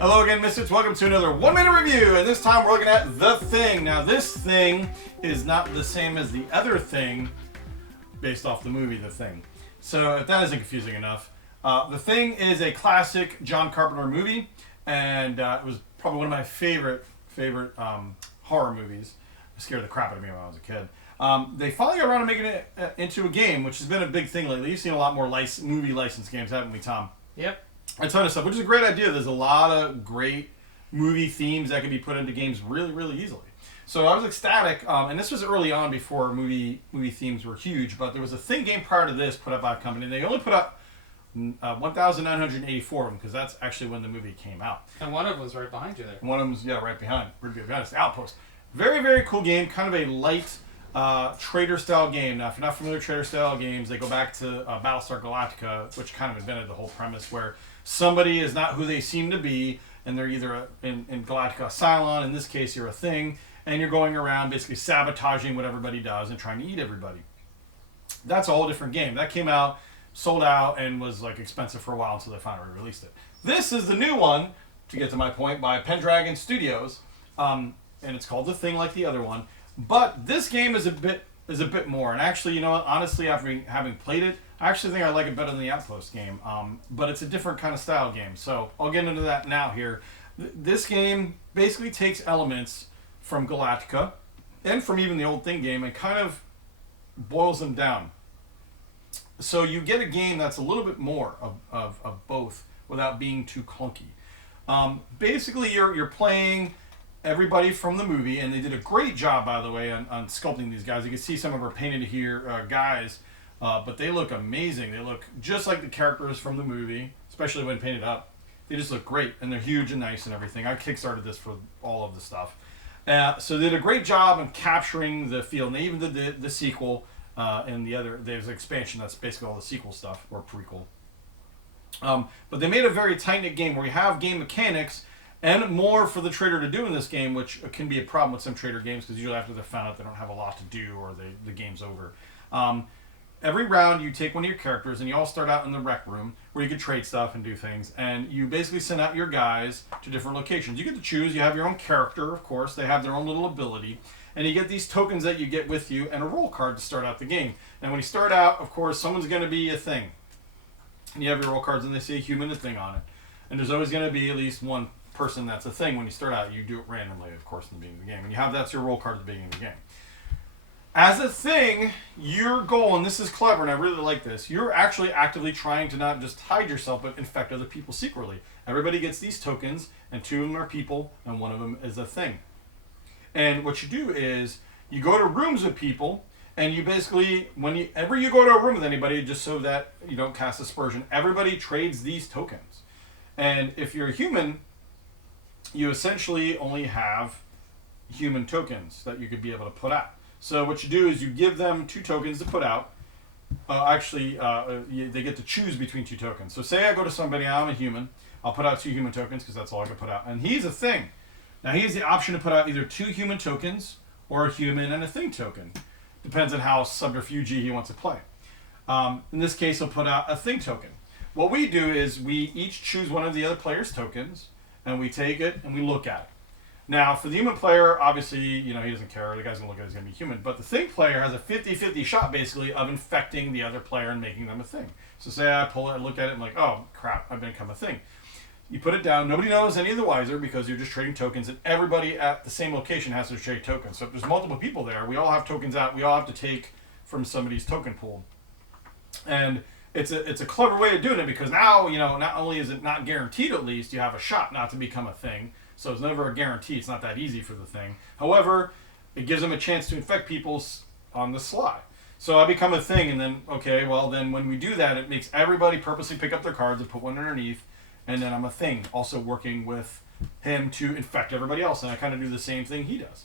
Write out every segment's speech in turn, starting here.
Hello again, Misfits. Welcome to another 1 minute review, and this time we're looking at The Thing. Now, this thing is not the same as the other thing based off the movie The Thing. So, if that isn't confusing enough, The Thing is a classic John Carpenter movie, and it was probably one of my favorite horror movies. It scared the crap out of me when I was a kid. They finally got around to making it into a game, which has been a big thing lately. You've seen a lot more movie license games, haven't we, Tom? Yep. A ton of stuff, which is a great idea. There's a lot of great movie themes that can be put into games really, really easily. So I was ecstatic, and this was early on before movie themes were huge, but there was a Thing game prior to this put up by a company. They only put up 1,984 of them, because that's actually when the movie came out. And one of them was right behind you there. One of them was, right behind us, the Outpost. Very, very cool game, kind of a light trader-style game. Now, if you're not familiar with trader-style games, they go back to Battlestar Galactica, which kind of invented the whole premise where somebody is not who they seem to be, and they're either in Galactica Cylon, in this case you're a thing, and you're going around basically sabotaging what everybody does and trying to eat everybody. That's a whole different game. That came out, sold out, and was like expensive for a while until they finally released it. This is the new one, to get to my point, by Pendragon Studios, and it's called The Thing like the other one. But this game is a bit more, and actually, you know what, honestly, after having played it, I actually think I like it better than the Outpost game, but it's a different kind of style game, so I'll get into that now here. This game basically takes elements from Galactica, and from even the old Thing game, and kind of boils them down. So you get a game that's a little bit more of both, without being too clunky. Basically, you're playing everybody from the movie, and they did a great job, by the way, on sculpting these guys. You can see some of our painted here guys, but they look amazing. They look just like the characters from the movie, especially when painted up. They just look great, and they're huge and nice and everything. I kickstarted this for all of the stuff. So they did a great job in capturing the feel, and they even did the sequel, and there's an expansion that's basically all the sequel stuff, or prequel. But they made a very tight-knit game where you have game mechanics and more for the trader to do in this game, which can be a problem with some trader games, because usually after they're found out they don't have a lot to do, or the game's over. Every round you take one of your characters, and you all start out in the rec room, where you can trade stuff and do things, and you basically send out your guys to different locations. You get to choose. You have your own character, of course. They have their own little ability, and you get these tokens that you get with you, and a roll card to start out the game. And when you start out, of course, someone's going to be a thing. And you have your roll cards, and they say human and thing on it. And there's always going to be at least one person that's a thing. When you start out, you do it randomly, of course, in the beginning of the game, and you have that's your roll card at the beginning of the game. As a thing, your goal, and this is clever, and I really like this, you're actually actively trying to not just hide yourself, but infect other people secretly. Everybody gets these tokens, and 2 of them are people, and 1 of them is a thing. And what you do is you go to rooms with people, and you basically, whenever you go to a room with anybody, just so that you don't cast aspersion, everybody trades these tokens. And if you're a human, you essentially only have human tokens that you could be able to put out. So what you do is you give them 2 tokens to put out. They get to choose between 2 tokens. So say I go to somebody, I'm a human. I'll put out 2 human tokens, because that's all I can put out. And he's a thing. Now he has the option to put out either 2 human tokens or a human and a thing token. Depends on how subterfugey he wants to play. In this case, he'll put out a thing token. What we do is we each choose one of the other player's tokens, and we take it and we look at it. Now, for the human player, obviously, he doesn't care. The guy's going to look at it, he's going to be human. But the thing player has a 50-50 shot, basically, of infecting the other player and making them a thing. So say I pull it, I look at it, and I'm like, oh, crap, I've become a thing. You put it down. Nobody knows any of the wiser, because you're just trading tokens, and everybody at the same location has to trade tokens. So if there's multiple people there, we all have tokens out. We all have to take from somebody's token pool. And it's a clever way of doing it, because now, not only is it not guaranteed, at least, you have a shot not to become a thing. So it's never a guarantee. It's not that easy for the thing. However, it gives them a chance to infect people on the sly. So I become a thing, and then, okay, well, then when we do that, it makes everybody purposely pick up their cards and put one underneath, and then I'm a thing, also working with him to infect everybody else. And I kind of do the same thing he does.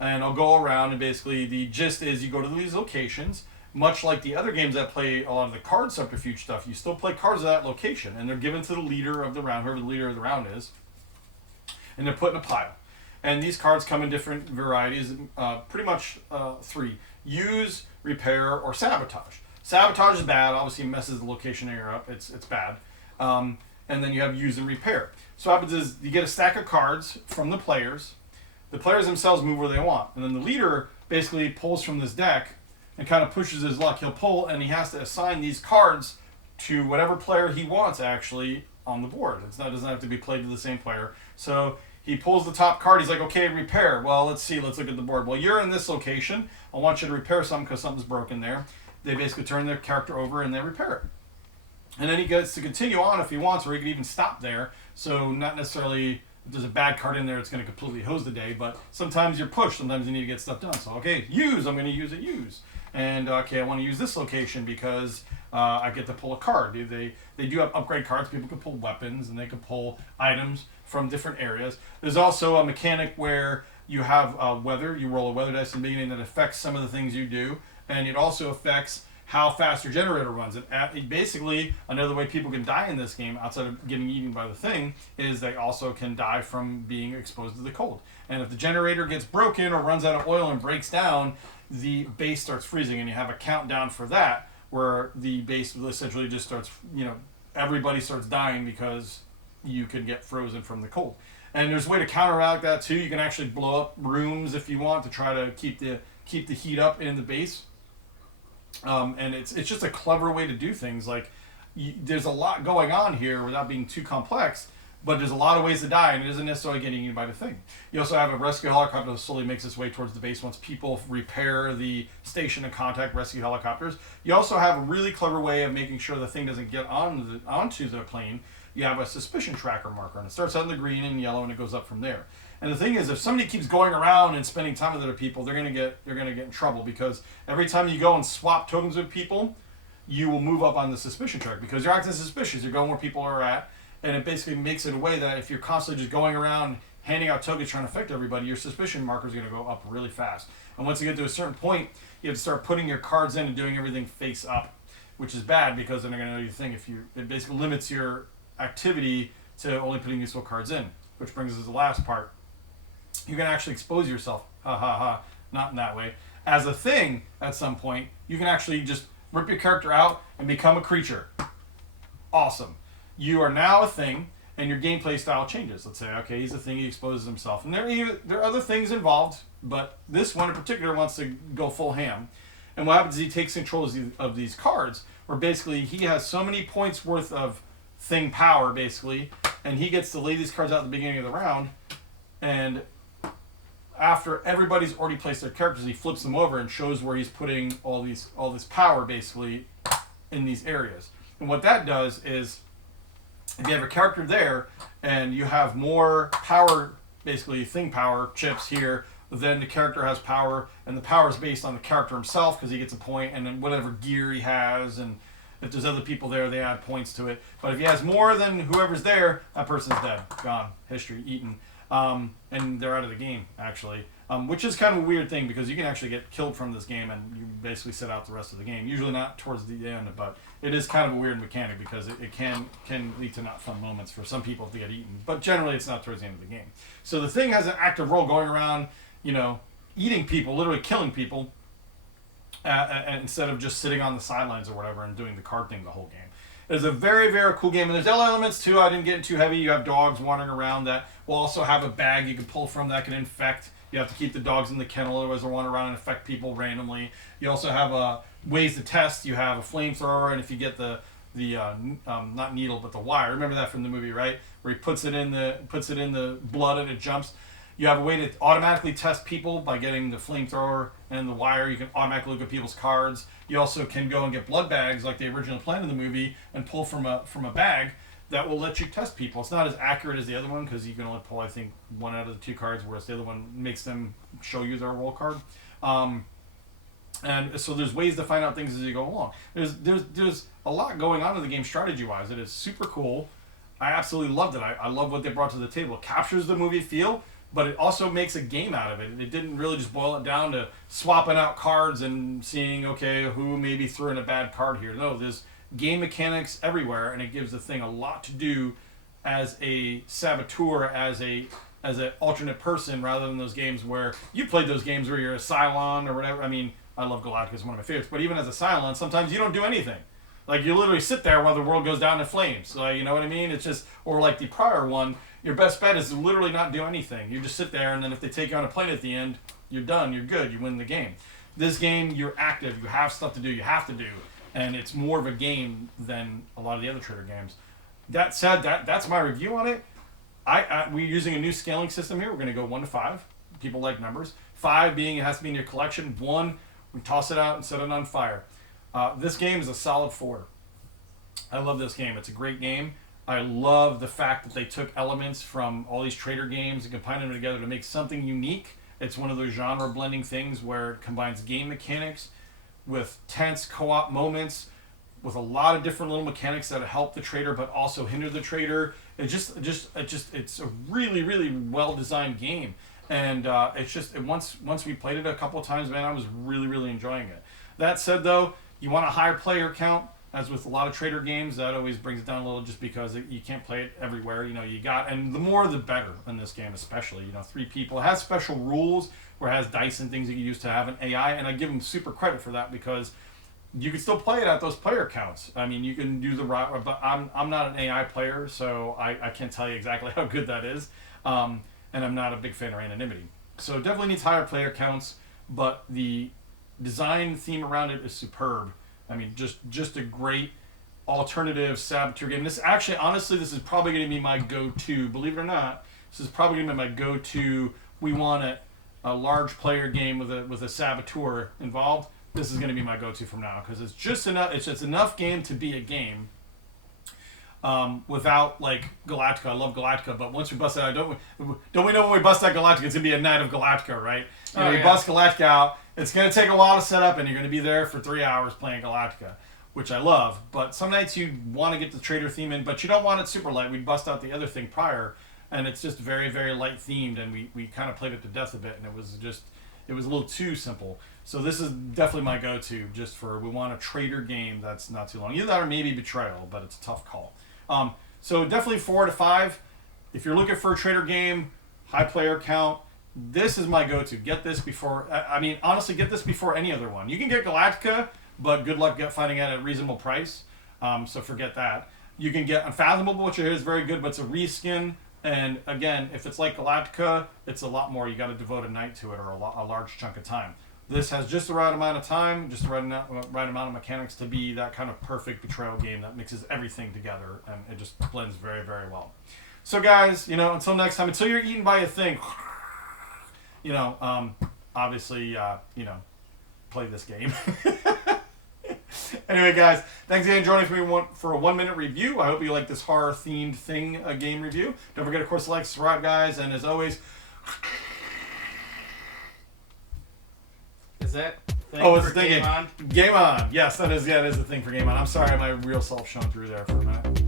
And I'll go around, and basically the gist is you go to these locations, much like the other games that play a lot of the card subterfuge stuff, you still play cards at that location, and they're given to the leader of the round, whoever the leader of the round is, and they're put in a pile. And these cards come in different varieties, pretty much 3. Use, repair, or sabotage. Sabotage is bad. Obviously, it messes the location area up. It's bad. and then you have use and repair. So what happens is you get a stack of cards from the players. The players themselves move where they want, and then the leader basically pulls from this deck and kind of pushes his luck. He'll pull, and he has to assign these cards to whatever player he wants actually on the board. It doesn't have to be played to the same player. So he pulls the top card. He's like, okay, repair. Well, let's see. Let's look at the board. Well, you're in this location. I want you to repair something because something's broken there. They basically turn their character over and they repair it. And then he gets to continue on if he wants, or he can even stop there. So not necessarily if there's a bad card in there, it's going to completely hose the day. But sometimes you're pushed. Sometimes you need to get stuff done. So, okay, use. I'm going to use it, use. And, okay, I want to use this location because I get to pull a card. They do have upgrade cards. People can pull weapons, and they can pull items from different areas. There's also a mechanic where you have weather. You roll a weather dice in the beginning that affects some of the things you do. And it also affects how fast your generator runs. It basically, another way people can die in this game, outside of getting eaten by the thing, is they also can die from being exposed to the cold. And if the generator gets broken or runs out of oil and breaks down, the base starts freezing, and you have a countdown for that, where the base essentially just starts, everybody starts dying because you can get frozen from the cold. And there's a way to counteract that too. You can actually blow up rooms if you want to try to keep the heat up in the base. And it's just a clever way to do things. Like, there's a lot going on here without being too complex, but there's a lot of ways to die, and it isn't necessarily getting eaten by the thing. You also have a rescue helicopter that slowly makes its way towards the base once people repair the station and contact rescue helicopters. You also have a really clever way of making sure the thing doesn't get onto the plane. You have a suspicion tracker marker, and it starts out in the green and yellow, and it goes up from there. And the thing is, if somebody keeps going around and spending time with other people, they're gonna get in trouble, because every time you go and swap tokens with people, you will move up on the suspicion track because you're acting suspicious. You're going where people are at, and it basically makes it a way that if you're constantly just going around handing out tokens trying to affect everybody, your suspicion marker is going to go up really fast. And once you get to a certain point, you have to start putting your cards in and doing everything face up, which is bad because then they're going to know your thing. It basically limits your activity to only putting useful cards in, which brings us to the last part. You can actually expose yourself, not in that way. As a thing, at some point, you can actually just rip your character out and become a creature. Awesome. You are now a thing, and your gameplay style changes. Let's say, okay, he's a thing, he exposes himself. And there are other things involved, but this one in particular wants to go full ham. And what happens is he takes control of these cards, where basically he has so many points worth of thing power, basically, and he gets to lay these cards out at the beginning of the round, and after everybody's already placed their characters, he flips them over and shows where he's putting all this power, basically, in these areas. And what that does is, if you have a character there and you have more power, basically thing power chips here, then the character has power, and the power is based on the character himself because he gets a point, and then whatever gear he has, and if there's other people there, they add points to it. But if he has more than whoever's there, that person's dead, gone, history, eaten. And they're out of the game, actually, which is kind of a weird thing because you can actually get killed from this game and you basically sit out the rest of the game. Usually not towards the end, but it is kind of a weird mechanic because it can lead to not fun moments for some people if they get eaten. But generally, it's not towards the end of the game. So the thing has an active role going around, eating people, literally killing people, instead of just sitting on the sidelines or whatever and doing the card thing the whole game. It's a very, very cool game, and there's elements too. I didn't get too heavy. You have dogs wandering around that will also have a bag you can pull from that can infect. You have to keep the dogs in the kennel, otherwise they'll wander around and infect people randomly. You also have ways to test. You have a flamethrower, and if you get the not needle but the wire, remember that from the movie, right? Where he puts it in the blood and it jumps. You have a way to automatically test people by getting the flamethrower and the wire. You can automatically look at people's cards. You also can go and get blood bags like they originally planned in the movie and pull from a bag that will let you test people. It's not as accurate as the other one because you can only pull, I think, one out of the two cards, whereas the other one makes them show you their roll card. And so there's ways to find out things as you go along. There's a lot going on in the game strategy-wise. It is super cool. I absolutely loved it. I love what they brought to the table. It captures the movie feel, but it also makes a game out of it. It didn't really just boil it down to swapping out cards and seeing, okay, who maybe threw in a bad card here. No, there's game mechanics everywhere, and it gives the thing a lot to do as a saboteur, as an alternate person, rather than those games where you played those games where you're a Cylon or whatever. I mean, I love Galactica, it's one of my favorites, but even as a Cylon, sometimes you don't do anything. Like, you literally sit there while the world goes down in flames. So, you know what I mean? It's just, or like the prior one, your best bet is to literally not do anything. You just sit there, and then if they take you on a plane at the end, you're done, you're good, you win the game. This game, you're active, you have stuff to do, you have to do, and it's more of a game than a lot of the other trader games. That said, that's my review on it. We're using a new scaling system here. We're going to go 1 to 5. People like numbers. 5 being it has to be in your collection. 1, we toss it out and set it on fire. This game is a solid 4. I love this game. It's a great game. I love the fact that they took elements from all these trader games and combined them together to make something unique. It's one of those genre blending things where it combines game mechanics with tense co-op moments, with a lot of different little mechanics that help the trader but also hinder the trader. It's a really, really well designed game, and once we played it a couple of times, man, I was really, really enjoying it. That said, though, you want a higher player count. As with a lot of trader games, that always brings it down a little, just because you can't play it everywhere. And the more the better in this game, especially. 3 people. It has special rules where it has dice and things that you use to have an AI, and I give them super credit for that, because you can still play it at those player counts. I mean, you can do but I'm not an AI player, so I can't tell you exactly how good that is. And I'm not a big fan of anonymity. So it definitely needs higher player counts, but the design theme around it is superb. I mean, just a great alternative saboteur game. This actually, honestly, this is probably going to be my go-to. Believe it or not, this is probably going to be my go-to. We want a large player game with a saboteur involved. This is going to be my go-to from now, because it's just enough. It's just enough game to be a game. Without like Galactica, I love Galactica, but once we bust it out, don't we know when we bust out Galactica, it's gonna be a night of Galactica, right? And we bust Galactica out, it's gonna take a while to set up, and you're gonna be there for 3 hours playing Galactica, which I love. But some nights you want to get the trader theme in, but you don't want it super light. We bust out the other thing prior, and it's just very, very light themed, and we kind of played it to death a bit, and it was a little too simple. So this is definitely my go-to, just for we want a trader game that's not too long. Either that or maybe Betrayal, but it's a tough call. So definitely 4 to 5. If you're looking for a trader game, high player count, this is my go-to. Get this before, honestly, get this before any other one. You can get Galactica, but good luck finding it at a reasonable price. So forget that. You can get Unfathomable, which is very good, but it's a reskin. And again, if it's like Galactica, it's a lot more. You got to devote a night to it, or a large chunk of time. This has just the right amount of time, just the right amount of mechanics to be that kind of perfect Betrayal game that mixes everything together, and it just blends very, very well. So guys, until next time, until you're eaten by a thing, obviously, play this game. Anyway, guys, thanks again for joining me for a 1-minute review. I hope you like this horror-themed thing, game review. Don't forget, of course, to like, subscribe, guys, and as always... Is that thing it's for the thing. Game On? Game On. Yes, that is the thing for Game On. I'm sorry, my real self shone through there for a minute.